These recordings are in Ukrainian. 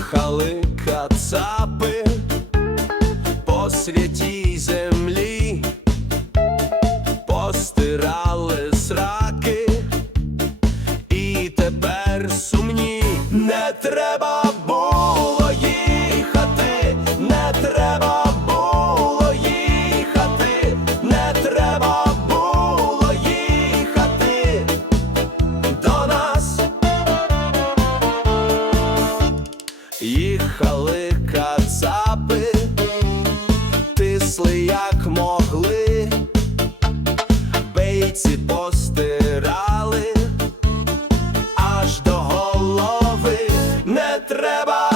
Їхали кацапи по святій землі, постирали сраки, і тепер сумні не треба Їхали кацапи, тисли як могли, бейці постирали аж до голови. Не треба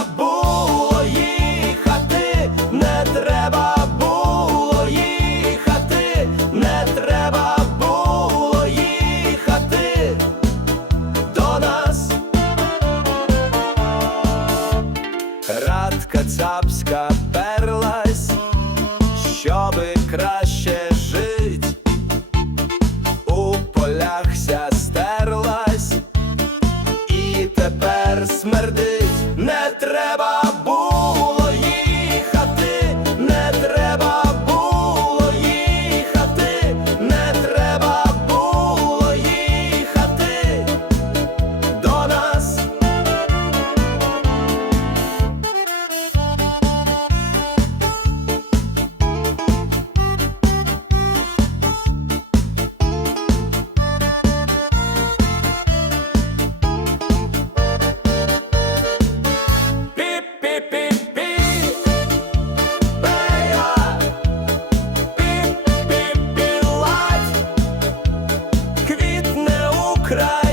Радка цапська перлась, щоби краще жить, у полях ся стерлась, і тепер смердить. Не треба Ukraina